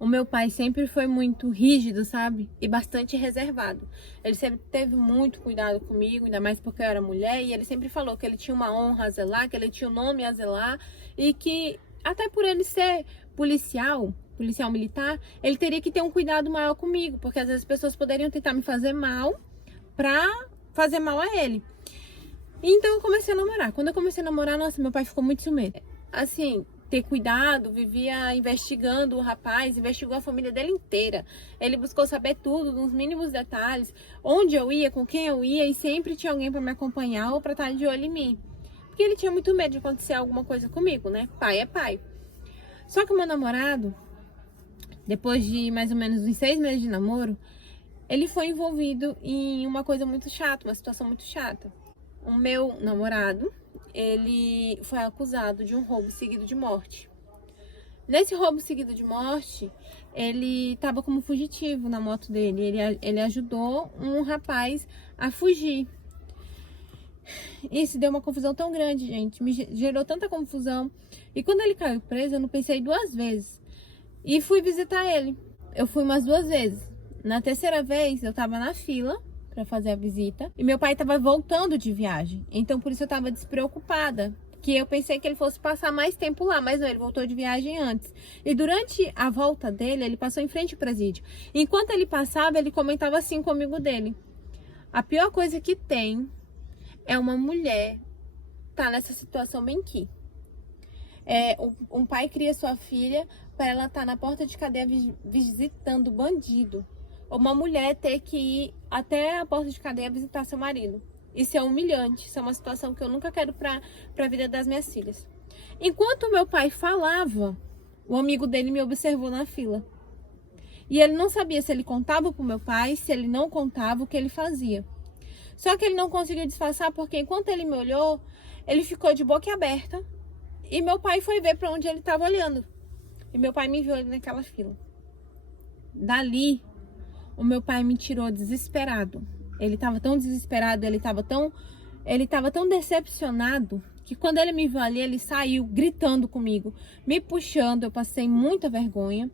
O meu pai sempre foi muito rígido, sabe? E bastante reservado. Ele sempre teve muito cuidado comigo, ainda mais porque eu era mulher, e ele sempre falou que ele tinha uma honra a zelar, que ele tinha um nome a zelar, e que até por ele ser policial militar, ele teria que ter um cuidado maior comigo, porque às vezes as pessoas poderiam tentar me fazer mal pra fazer mal a ele. Então eu comecei a namorar. Quando eu comecei a namorar, nossa, meu pai ficou muito ciumento. Assim, ter cuidado, vivia investigando o rapaz, investigou a família dele inteira. Ele buscou saber tudo, nos mínimos detalhes, onde eu ia, com quem eu ia, e sempre tinha alguém para me acompanhar ou para estar de olho em mim. Porque ele tinha muito medo de acontecer alguma coisa comigo, né? Pai é pai. Só que o meu namorado, depois de mais ou menos uns 6 meses de namoro, ele foi envolvido em uma coisa muito chata, uma situação muito chata. O meu namorado, ele foi acusado de um roubo seguido de morte. Nesse roubo seguido de morte, ele estava como fugitivo na moto dele. Ele ajudou um rapaz a fugir. Isso deu uma confusão tão grande, gente. Me gerou tanta confusão. E quando ele caiu preso, eu não pensei 2 vezes. E fui visitar ele. Eu fui umas 2 vezes. Na terceira vez, eu estava na fila para fazer a visita. E meu pai estava voltando de viagem. Então, por isso eu estava despreocupada. Que eu pensei que ele fosse passar mais tempo lá. Mas não, ele voltou de viagem antes. E durante a volta dele, ele passou em frente ao presídio. Enquanto ele passava, ele comentava assim com o amigo dele: a pior coisa que tem é uma mulher tá nessa situação bem aqui. Um pai cria sua filha para ela estar na porta de cadeia visitando bandido. Uma mulher ter que ir até a porta de cadeia visitar seu marido. Isso é humilhante, isso é uma situação que eu nunca quero para a vida das minhas filhas. Enquanto meu pai falava, o amigo dele me observou na fila. E ele não sabia se ele contava pro meu pai, se ele não contava, o que ele fazia. Só que ele não conseguiu disfarçar porque enquanto ele me olhou, ele ficou de boca aberta. E meu pai foi ver para onde ele estava olhando. E meu pai me viu ali naquela fila. Dali, o meu pai me tirou desesperado. Ele estava tão desesperado, ele estava tão decepcionado, que quando ele me viu ali, ele saiu gritando comigo, me puxando. Eu passei muita vergonha.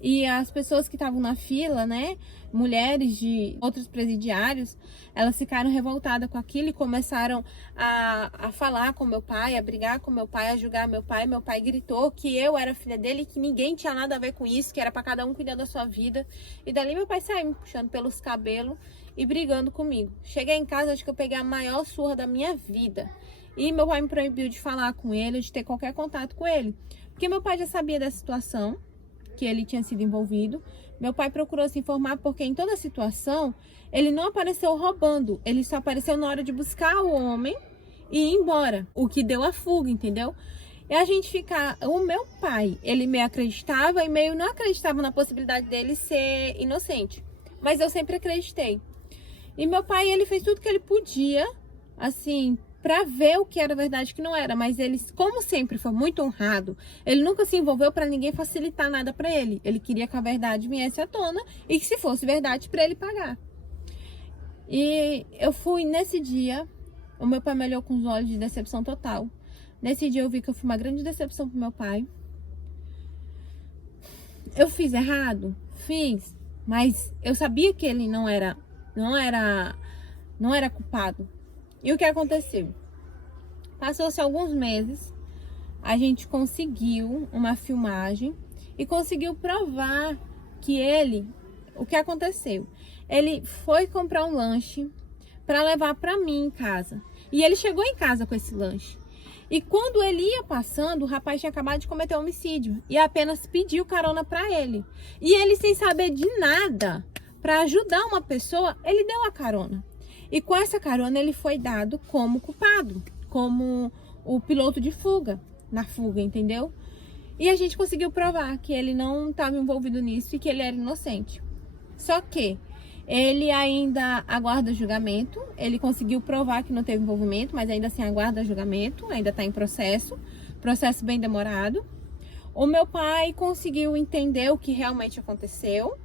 E as pessoas que estavam na fila, né, mulheres de outros presidiários, elas ficaram revoltadas com aquilo e começaram a falar com meu pai, a brigar com meu pai, a julgar meu pai. Meu pai gritou que eu era filha dele e que ninguém tinha nada a ver com isso, que era para cada um cuidar da sua vida. E dali meu pai saiu me puxando pelos cabelos e brigando comigo. Cheguei em casa, acho que eu peguei a maior surra da minha vida. E meu pai me proibiu de falar com ele, de ter qualquer contato com ele. Porque meu pai já sabia da situação, que ele tinha sido envolvido. Meu pai procurou se informar porque em toda a situação ele não apareceu roubando, ele só apareceu na hora de buscar o homem e ir embora, o que deu a fuga, entendeu? E a gente ficar, o meu pai, ele meio acreditava e meio não acreditava na possibilidade dele ser inocente, mas eu sempre acreditei. E meu pai, ele fez tudo que ele podia, assim, para ver o que era verdade e o que não era, mas ele, como sempre foi muito honrado, ele nunca se envolveu para ninguém facilitar nada para ele. Ele queria que a verdade viesse à tona e que se fosse verdade para ele pagar. E eu fui nesse dia, o meu pai me olhou com os olhos de decepção total. Nesse dia eu vi que eu fui uma grande decepção pro meu pai. Eu fiz errado? Fiz, mas eu sabia que ele não era culpado. E o que aconteceu? Passou-se alguns meses, a gente conseguiu uma filmagem e conseguiu provar que o que aconteceu? Ele foi comprar um lanche para levar para mim em casa. E ele chegou em casa com esse lanche. E quando ele ia passando, o rapaz tinha acabado de cometer um homicídio e apenas pediu carona para ele. E ele, sem saber de nada, para ajudar uma pessoa, ele deu a carona. E com essa carona ele foi dado como culpado, como o piloto de fuga, na fuga, entendeu? E a gente conseguiu provar que ele não estava envolvido nisso e que ele era inocente. Só que ele ainda aguarda julgamento, ele conseguiu provar que não teve envolvimento, mas ainda assim aguarda julgamento, ainda está em processo bem demorado. O meu pai conseguiu entender o que realmente aconteceu.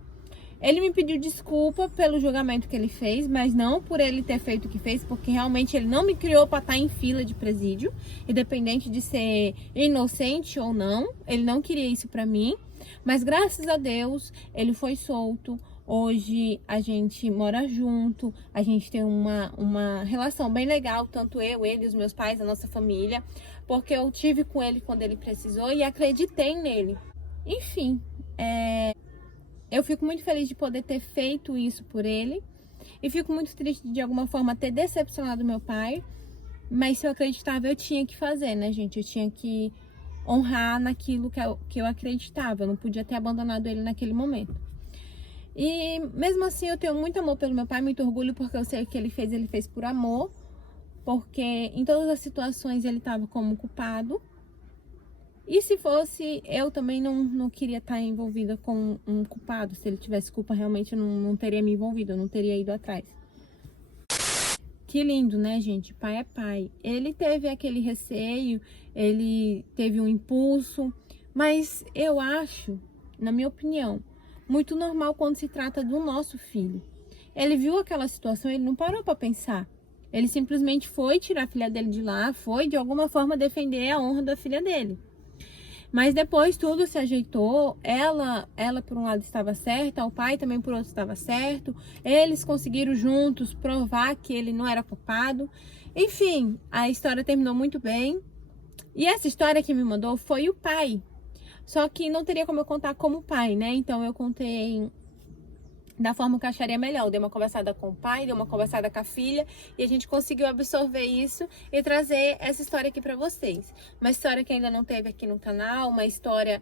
Ele me pediu desculpa pelo julgamento que ele fez, mas não por ele ter feito o que fez, porque realmente ele não me criou para estar em fila de presídio, independente de ser inocente ou não. Ele não queria isso para mim, mas graças a Deus ele foi solto. Hoje a gente mora junto, a gente tem uma relação bem legal, tanto eu, ele, os meus pais, a nossa família, porque eu tive com ele quando ele precisou e acreditei nele. Enfim, eu fico muito feliz de poder ter feito isso por ele. E fico muito triste de alguma forma ter decepcionado meu pai. Mas se eu acreditava, eu tinha que fazer, né, gente? Eu tinha que honrar naquilo que eu acreditava. Eu não podia ter abandonado ele naquele momento. E mesmo assim eu tenho muito amor pelo meu pai, muito orgulho, porque eu sei que ele fez por amor. Porque em todas as situações ele estava como culpado. E se fosse, eu também não queria estar envolvida com um culpado. Se ele tivesse culpa, realmente eu não teria me envolvido, eu não teria ido atrás. Que lindo, né, gente? Pai é pai. Ele teve aquele receio, ele teve um impulso, mas eu acho, na minha opinião, muito normal quando se trata do nosso filho. Ele viu aquela situação, ele não parou para pensar. Ele simplesmente foi tirar a filha dele de lá, foi de alguma forma defender a honra da filha dele. Mas depois tudo se ajeitou, ela por um lado estava certa, o pai também por outro estava certo, eles conseguiram juntos provar que ele não era culpado. Enfim, a história terminou muito bem. E essa história que me mandou foi o pai. Só que não teria como eu contar como pai, né? Então eu contei da forma que eu acharia melhor. Eu dei uma conversada com o pai, dei uma conversada com a filha e a gente conseguiu absorver isso e trazer essa história aqui pra vocês. Uma história que ainda não teve aqui no canal, uma história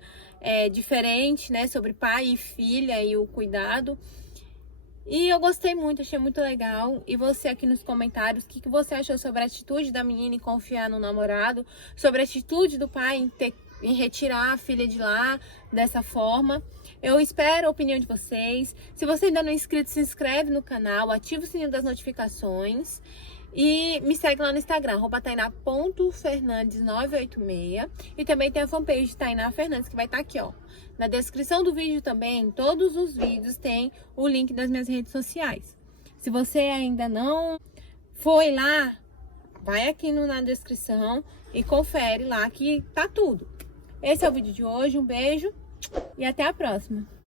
diferente, né, sobre pai e filha e o cuidado. E eu gostei muito, achei muito legal. E você aqui nos comentários, o que você achou sobre a atitude da menina em confiar no namorado, sobre a atitude do pai em retirar a filha de lá dessa forma. Eu espero a opinião de vocês. Se você ainda não é inscrito, se inscreve no canal, ativa o sininho das notificações e me segue lá no Instagram, @tainá.fernandes986. E também tem a fanpage de Tainá Fernandes, que vai estar aqui, ó. Na descrição do vídeo também, todos os vídeos tem o link das minhas redes sociais. Se você ainda não foi lá, vai aqui na descrição e confere lá que tá tudo. Esse é o vídeo de hoje, um beijo e até a próxima.